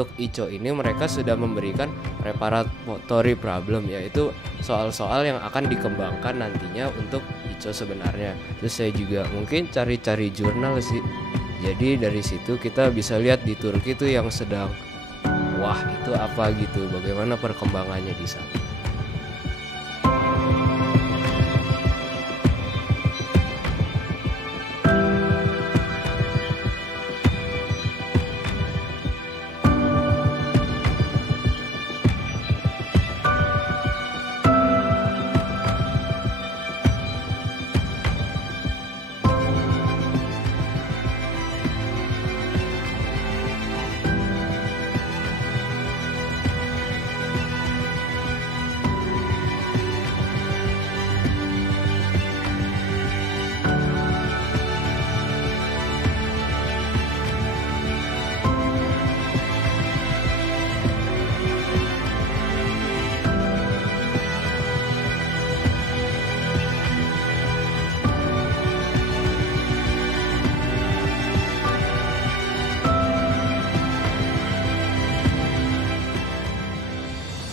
untuk ICO ini mereka sudah memberikan preparatory problem, yaitu soal-soal yang akan dikembangkan nantinya untuk ICO sebenarnya. Terus saya juga mungkin cari-cari jurnal sih. Jadi dari situ kita bisa lihat di Turki itu yang sedang wah itu apa gitu, bagaimana perkembangannya di sana.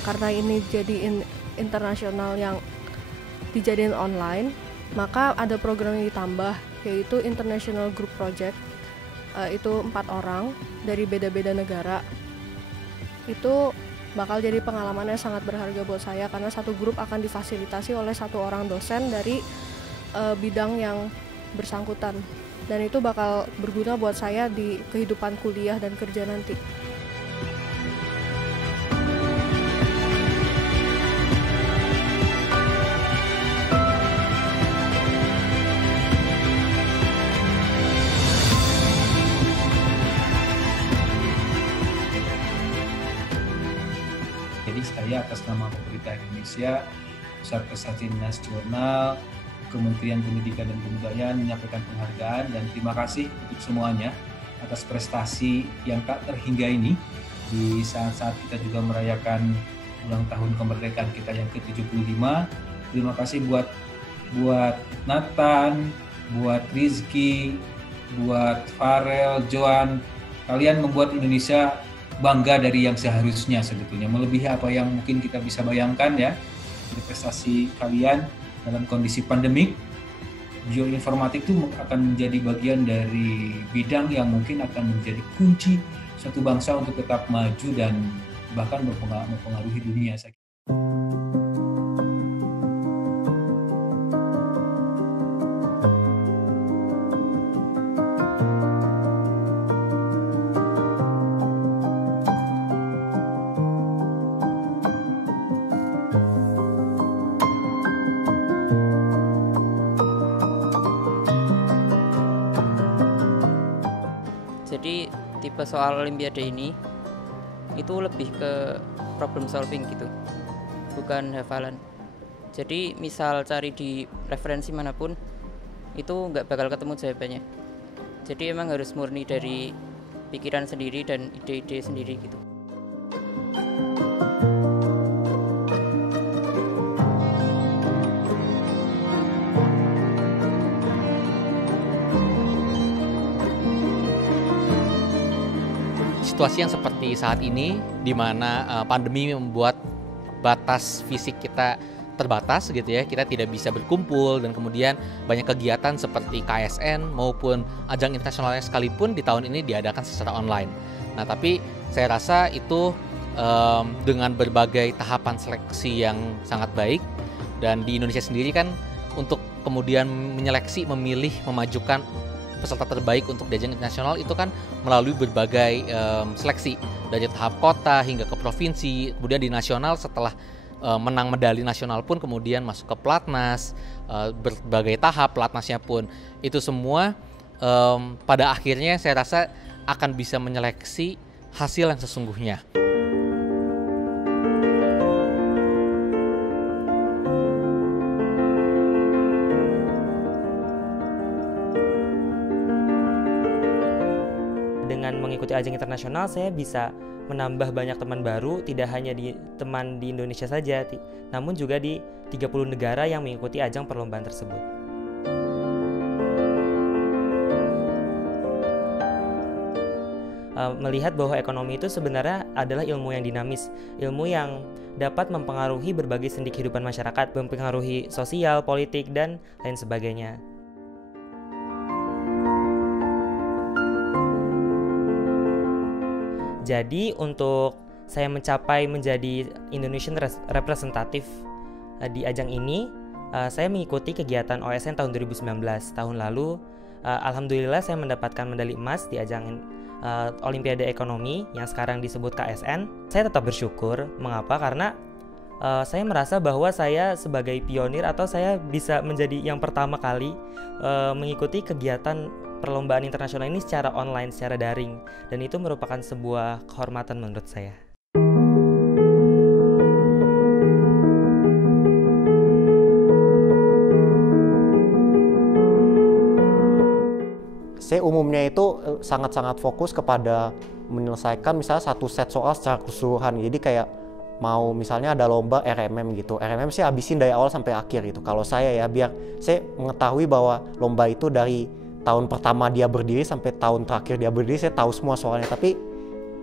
Karena ini jadi internasional yang dijadiin online, maka ada program yang ditambah, yaitu International Group Project. Itu 4 orang dari beda-beda negara. Itu bakal jadi pengalaman yang sangat berharga buat saya, karena satu grup akan difasilitasi oleh 1 orang dosen dari bidang yang bersangkutan. Dan itu bakal berguna buat saya di kehidupan kuliah dan kerja nanti. Jadi saya atas nama pemerintah Indonesia, Pusat Prestasi Nasional, Kementerian Pendidikan dan Kebudayaan menyampaikan penghargaan dan terima kasih untuk semuanya atas prestasi yang tak terhingga ini di saat-saat kita juga merayakan ulang tahun kemerdekaan kita yang ke-75. Terima kasih buat Nathan, buat Rizky, buat Farel, Joan. Kalian membuat Indonesia bangga dari yang seharusnya sebetulnya, melebihi apa yang mungkin kita bisa bayangkan ya. Dari prestasi kalian dalam kondisi pandemik, geoinformatik itu akan menjadi bagian dari bidang yang mungkin akan menjadi kunci suatu bangsa untuk tetap maju dan bahkan mempengaruhi dunia. Jadi tipe soal olimpiade ini itu lebih ke problem solving gitu, bukan hafalan. Jadi misal cari di referensi manapun itu nggak bakal ketemu jawabannya. Jadi emang harus murni dari pikiran sendiri dan ide-ide sendiri gitu. Situasi yang seperti saat ini, di mana pandemi membuat batas fisik kita terbatas gitu ya, kita tidak bisa berkumpul dan kemudian banyak kegiatan seperti KSN maupun ajang internasionalnya sekalipun di tahun ini diadakan secara online. Nah tapi saya rasa itu dengan berbagai tahapan seleksi yang sangat baik, dan di Indonesia sendiri kan untuk kemudian menyeleksi, memilih, memajukan peserta terbaik untuk ajang internasional itu kan melalui berbagai seleksi dari tahap kota hingga ke provinsi, kemudian di nasional setelah menang medali nasional pun kemudian masuk ke pelatnas, berbagai tahap pelatnasnya pun itu semua pada akhirnya saya rasa akan bisa menyeleksi hasil yang sesungguhnya. Dengan mengikuti ajang internasional, saya bisa menambah banyak teman baru, tidak hanya teman di Indonesia saja, namun juga di 30 negara yang mengikuti ajang perlombaan tersebut. melihat bahwa ekonomi itu sebenarnya adalah ilmu yang dinamis, ilmu yang dapat mempengaruhi berbagai sendi kehidupan masyarakat, mempengaruhi sosial, politik, dan lain sebagainya. Jadi untuk saya mencapai menjadi Indonesian representative di ajang ini, saya mengikuti kegiatan OSN tahun 2019. Tahun lalu, alhamdulillah saya mendapatkan medali emas di ajang Olimpiade Ekonomi yang sekarang disebut KSN. Saya tetap bersyukur. Mengapa? Karena saya merasa bahwa saya sebagai pionir atau saya bisa menjadi yang pertama kali mengikuti kegiatan perlombaan internasional ini secara online, secara daring. Dan itu merupakan sebuah kehormatan menurut saya. Saya umumnya itu sangat-sangat fokus kepada menyelesaikan misalnya satu set soal secara keseluruhan. Jadi kayak mau misalnya ada lomba RMM gitu, RMM saya habisin dari awal sampai akhir gitu. Kalau saya ya, biar saya mengetahui bahwa lomba itu dari tahun pertama dia berdiri sampai tahun terakhir dia berdiri, saya tahu semua soalnya. Tapi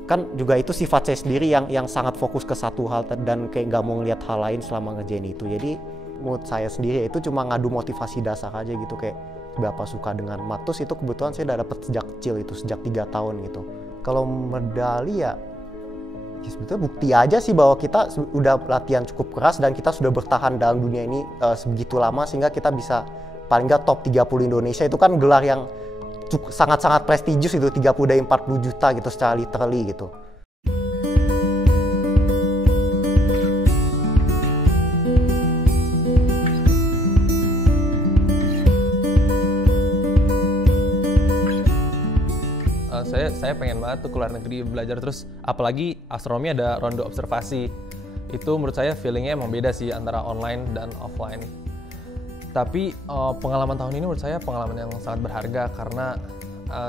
kan juga itu sifat saya sendiri yang sangat fokus ke satu hal dan kayak nggak mau ngeliat hal lain selama ngerjain itu. Jadi menurut saya sendiri itu cuma ngadu motivasi dasar aja gitu, kayak berapa suka dengan matus itu kebetulan saya udah dapet sejak kecil itu, sejak 3 tahun gitu. Kalau medali ya sebetulnya bukti aja sih bahwa kita udah latihan cukup keras dan kita sudah bertahan dalam dunia ini sebegitu lama sehingga kita bisa paling nggak top 30 Indonesia. Itu kan gelar yang sangat-sangat prestigious itu, 30 dari 40 juta gitu secara literally gitu. Saya pengen banget tuh keluar negeri belajar, terus apalagi astronomi ada ronde observasi. Itu menurut saya feelingnya emang beda sih antara online dan offline. Tapi pengalaman tahun ini menurut saya pengalaman yang sangat berharga karena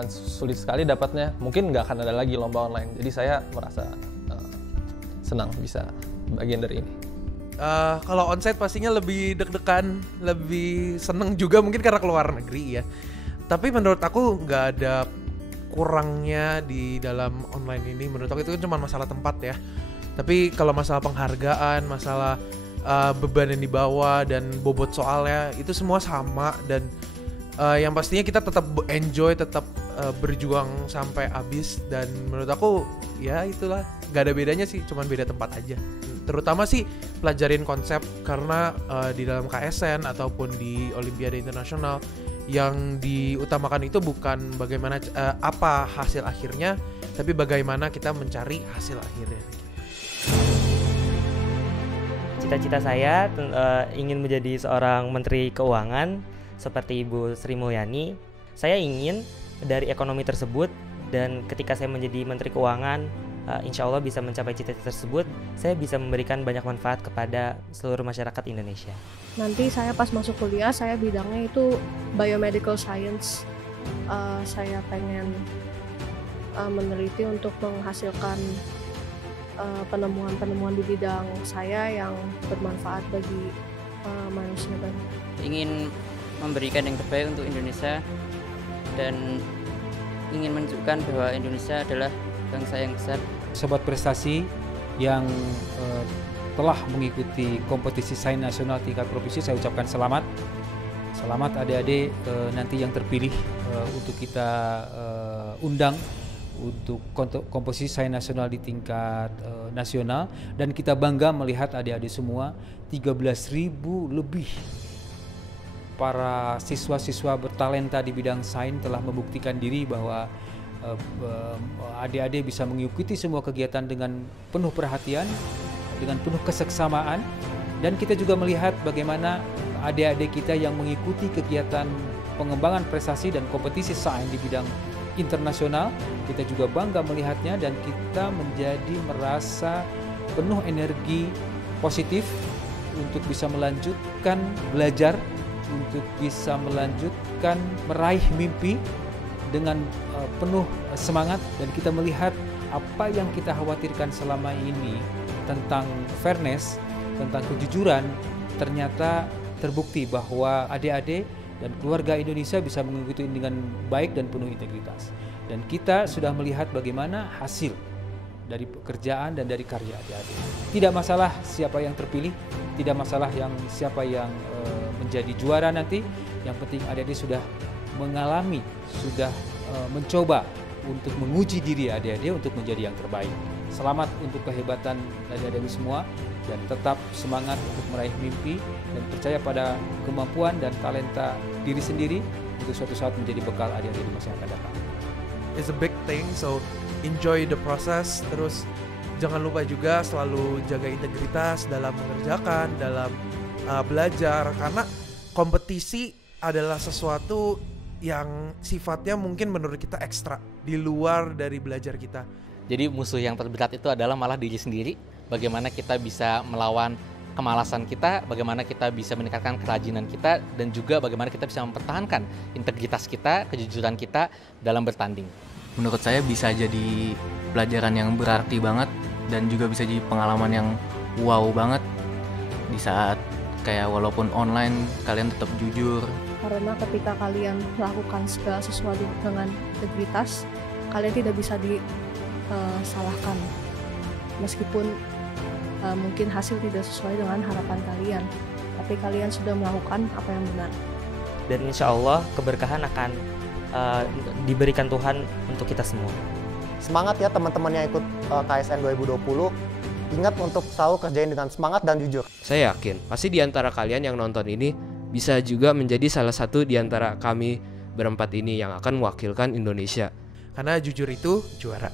sulit sekali dapatnya. Mungkin nggak akan ada lagi lomba online. Jadi saya merasa senang bisa bagian dari ini. Kalau onsite pastinya lebih deg-degan, lebih seneng juga mungkin karena keluar negeri ya. Tapi menurut aku nggak ada kurangnya di dalam online ini. Menurut aku itu kan cuma masalah tempat ya. Tapi kalau masalah penghargaan, masalah beban yang dibawa dan bobot soalnya itu semua sama. Dan yang pastinya kita tetap enjoy, tetap berjuang sampai habis. Dan menurut aku ya itulah, gak ada bedanya sih, cuman beda tempat aja. Terutama sih pelajarin konsep, karena di dalam KSN ataupun di Olimpiade Internasional yang diutamakan itu bukan bagaimana apa hasil akhirnya, tapi bagaimana kita mencari hasil akhirnya. Cita-cita saya ingin menjadi seorang Menteri Keuangan seperti Ibu Sri Mulyani. Saya ingin dari ekonomi tersebut, dan ketika saya menjadi Menteri Keuangan, insya Allah bisa mencapai cita-cita tersebut, saya bisa memberikan banyak manfaat kepada seluruh masyarakat Indonesia. Nanti saya pas masuk kuliah, saya bidangnya itu biomedical science. Saya pengen meneliti untuk menghasilkan penemuan-penemuan di bidang saya yang bermanfaat bagi manusia banyak. Ingin memberikan yang terbaik untuk Indonesia dan ingin menunjukkan bahwa Indonesia adalah bangsa yang besar. Sobat prestasi yang telah mengikuti kompetisi sains nasional tingkat provinsi, saya ucapkan selamat. Selamat adik-adik nanti yang terpilih untuk kita undang untuk kompetisi sains nasional di tingkat nasional, dan kita bangga melihat adik-adik semua 13.000 lebih para siswa-siswa bertalenta di bidang sains telah membuktikan diri bahwa adik-adik bisa mengikuti semua kegiatan dengan penuh perhatian, dengan penuh keseksamaan. Dan kita juga melihat bagaimana adik-adik kita yang mengikuti kegiatan pengembangan prestasi dan kompetisi sains di bidang internasional, kita juga bangga melihatnya, dan kita menjadi merasa penuh energi positif untuk bisa melanjutkan belajar, untuk bisa melanjutkan meraih mimpi dengan penuh semangat. Dan kita melihat apa yang kita khawatirkan selama ini tentang fairness, tentang kejujuran, ternyata terbukti bahwa adik-adik dan keluarga Indonesia bisa mengikuti ini dengan baik dan penuh integritas. Dan kita sudah melihat bagaimana hasil dari pekerjaan dan dari karya adik-adik. Tidak masalah siapa yang terpilih, tidak masalah siapa yang menjadi juara nanti. Yang penting adik-adik sudah mengalami, sudah mencoba untuk menguji diri adik-adik untuk menjadi yang terbaik. Selamat untuk kehebatan adik-adik semua, dan tetap semangat untuk meraih mimpi dan percaya pada kemampuan dan talenta diri sendiri untuk suatu saat menjadi bekal adik-adik di masa yang akan datang. It's a big thing, so enjoy the process. Terus jangan lupa juga selalu jaga integritas dalam mengerjakan, dalam belajar, karena kompetisi adalah sesuatu yang sifatnya mungkin menurut kita ekstra di luar dari belajar kita. Jadi musuh yang terberat itu adalah malah diri sendiri. Bagaimana kita bisa melawan kemalasan kita, bagaimana kita bisa meningkatkan kerajinan kita, dan juga bagaimana kita bisa mempertahankan integritas kita, kejujuran kita dalam bertanding. Menurut saya bisa jadi pelajaran yang berarti banget dan juga bisa jadi pengalaman yang wow banget di saat kayak walaupun online kalian tetap jujur. Karena ketika kalian melakukan segala sesuatu dengan integritas, kalian tidak bisa disalahkan. Meskipun mungkin hasil tidak sesuai dengan harapan kalian, tapi kalian sudah melakukan apa yang benar. Dan insya Allah keberkahan akan diberikan Tuhan untuk kita semua. Semangat ya teman-teman yang ikut KSN 2020. Ingat untuk selalu kerjain dengan semangat dan jujur. Saya yakin pasti di antara kalian yang nonton ini bisa juga menjadi salah satu di antara kami berempat ini yang akan mewakilkan Indonesia. Karena jujur itu juara.